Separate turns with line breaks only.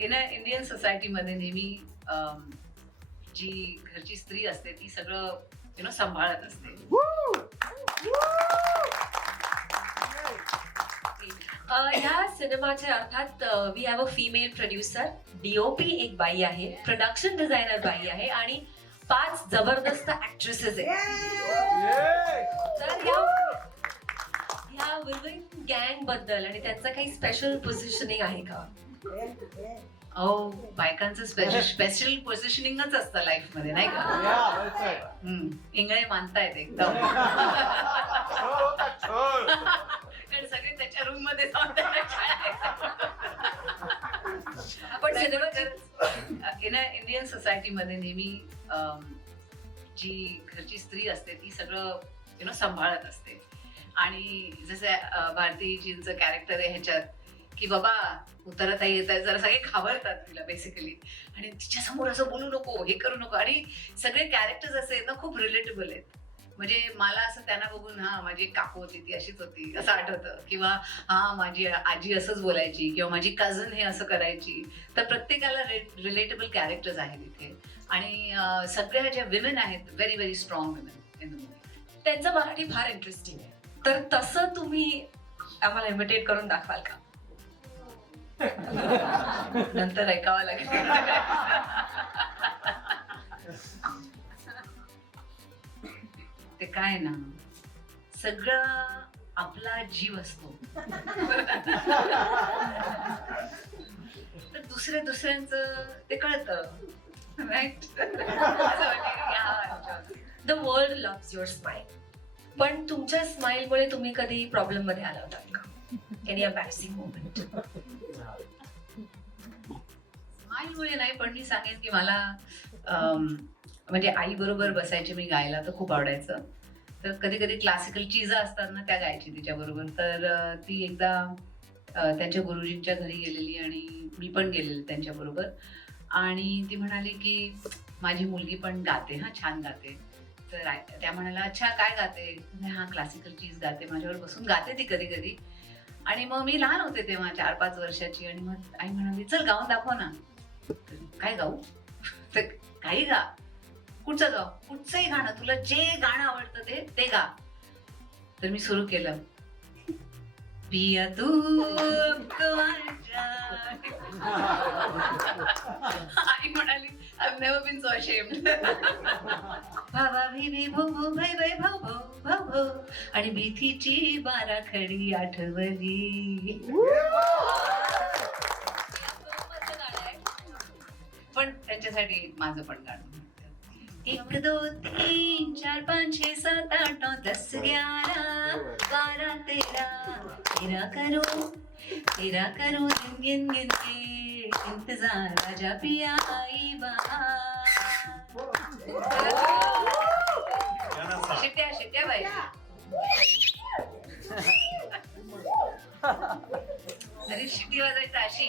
In a Indian सोसायटीमध्ये नेहमी जी घरची स्त्री असते ती सगळं यु नो सांभाळत असते.
अ, ह्या सिनेमाचे अर्थात we have a female producer DOP एक बाई आहे प्रोडक्शन डिझायनर बाई आहे आणि पाच जबरदस्त ऍक्ट्रेसेस आहेत. तर ह्या विविंग गँगबद्दल आणि त्यांचं काही स्पेशल पोझिशनिंग आहे का?
अहो बायकांचं स्पेशल स्पेशल पोझिशनिंगच असतं लाईफमध्ये नाही का? हम्म, इंगळे मानतायत एकदम. कारण सगळे त्याच्या रूममध्ये जाऊन त्यांना खेळायचं.
आपण सिनेमाची
इन अ इंडियन सोसायटीमध्ये नेहमी अम, जी घरची स्त्री असते ती सगळं यु नो सांभाळत असते. आणि जसं अ, भारतीजींचं कॅरेक्टर आहे ह्याच्यात की बाबा उतरता येत आहे जरा सगळे घाबरतात तिला बेसिकली आणि तिच्या समोर असं बोलू नको हे करू नको. आणि सगळे कॅरेक्टर्स असे आहेत ना खूप रिलेटेबल आहेत. म्हणजे मला असं त्यांना बघून हा माझी एक काकू होती ती अशीच होती असं आठवतं. किंवा हा माझी आजी असंच बोलायची किंवा माझी कझन हे असं करायची. तर प्रत्येकाला रिलेटेबल कॅरेक्टर्स आहेत इथे. आणि सगळ्या ज्या विमेन आहेत very very strong women in the movie
त्यांचं मराठी फार इंटरेस्टिंग आहे. तर तसं तुम्ही आम्हाला इमिटेट करून दाखवाल का?
नंतर ऐकावं लागेल. ते काय ना सगळं आपला जीव असतो. तर दुसऱ्या दुसऱ्यांचं ते कळतं
the world loves your smile पण तुमच्या स्माइलमुळे तुम्ही कधी प्रॉब्लेममध्ये आला होता? का एनी अबॅसिंग मोमेंट
नाही पण मी सांगेन की मला म्हणजे आई बरोबर बसायची मी गायला तर खूप आवडायचं. तर कधी कधी क्लासिकल चीज असतात ना त्या गायची तिच्याबरोबर तर ती एकदा त्यांच्या गुरुजींच्या घरी गेलेली आणि मी पण गेलेली त्यांच्याबरोबर आणि ती म्हणाली की माझी मुलगी पण गाते हां छान गाते. तर त्या म्हणाला अच्छा काय गाते? म्हणे, हा क्लासिकल चीज गाते माझ्यावर बसून गाते ती कधी कधी आणि मग मी लहान होते तेव्हा चार पाच वर्षाची. आणि मग आई म्हणाली चल गाऊन दाखव ना. काय गाऊ? तर काही गा. कुठचं गाव कुठचंही गाणं. तुला जे गाणं आवडतं ते ते गा. तर मी सुरू केलं. पिया तू आई म्हणाली I've never been so ashamed. भावा भिवी भो भो भै भै भाऊ भाऊ भाऊ भाऊ आणि भीतीची बारा खडी आठवली. पण त्याच्यासाठी माझं पण गाणं एक दो तीन चार पाच छे सात आठ नऊ दस ग्यारह बारह तेरा करो तेरा करो दिन गिन गिन के इंतजार राजा पिया आई बहार शिट्या शिट्या बाई अरे शिट्टी वाजायचं अशी